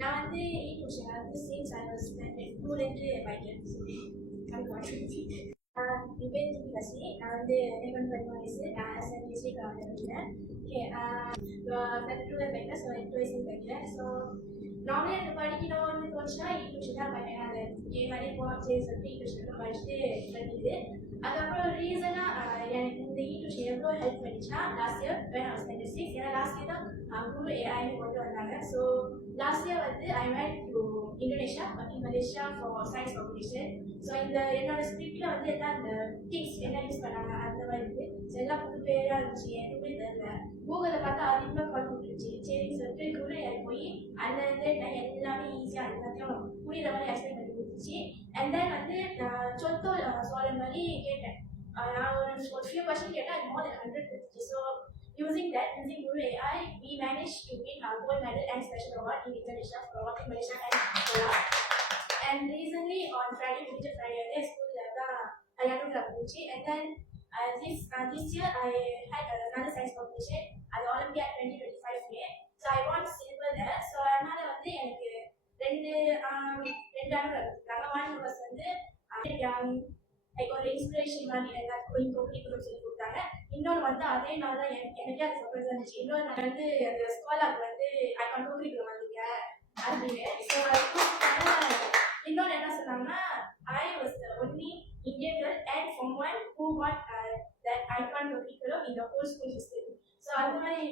நான் வந்து e-tuition வந்து since I was standard 2லேருந்து படிக்கிறேன். என் பேர் தீபிகாசி. நான் வந்து எனக்கு வந்து 13 வயசு. நான் SNDC படிக்கிறேன். ஓகே standard 2ல படிக்கிறேன். ஸோ 8 வயசு படிக்கிறேன். ஸோ நார்மலாக எனக்கு படிக்கணும்னு தோணுச்சுன்னா e-tuition தான் படிப்பேன். அது கேம் மாதிரி போகலாம் சரி சொல்லிட்டு e-tuition படிச்சுட்டு படிக்குது. அதுக்கப்புறம் ரீசனாக எனக்கு இந்த e-tuition எவ்வளோ ஹெல்ப் பண்ணிச்சுன்னா last year when I was standard 6. ஏன்னா லாஸ்ட் இயர் தான் குரு ஏஐன்னு கொண்டு வந்தாங்க. ஸோ லாஸ்ட் இயர் வந்து I went to Indonesia, in Malaysia for science competition. So இந்த என்னோட ஸ்கிரிப்டில் வந்து எல்லாம் அந்த திங்ஸ் என்ன யூஸ் பண்ணாங்க அந்த மாதிரி இருக்குது. ஸோ எல்லாம் புது பேராக இருந்துச்சு, எதுவுமே தெரியல. கூகுளில் பார்த்தா அதிகமாக கால் கொடுத்துருச்சு. சரின்னு சொல்லிட்டு குரு ஏஐ போய் அந்த நான் எல்லாமே ஈஸியாக எல்லாத்தையும் புரியுற மாதிரி எக்ஸ்பிளைன் பண்ணி கொடுத்துச்சு. அண்ட் தென் வந்து நான் சொத்தோ சொல்கிற மாதிரி கேட்டேன். நான் ஒரு few questions கேட்டேன். அது more than 100 கொடுத்துச்சு. So using Guru AI, we managed to win our gold medal and special award in Indonesia for robotic Malaysia and Angola. And recently on Friday, school I had to Gucci. And then this year I had another science competition at the Olympiad 2025 May. So I won silver there. So அதனால வந்து எனக்கு ரெண்டு one was வந்து like ஒரு inspiration மாதிரி எல்லாத்துக்கும் கோப்பிக்கணும்னு சொல்லி கொடுத்தாங்க. இன்னொன்று வந்து அதே நாள் தான் எனக்கே அது சர்ப்ரைஸ் இருந்துச்சு. இன்னொன்று நான் வந்து அந்த ஸ்காலருக்கு வந்து ஐ கான் கோப்பிக்கணும் வந்துங்க அப்படின்னு. ஸோ இன்னொன்று என்ன சொன்னாங்கன்னா I was the only Indian girl and someone who got that icon curriculum in the whole school system. So அந்த மாதிரி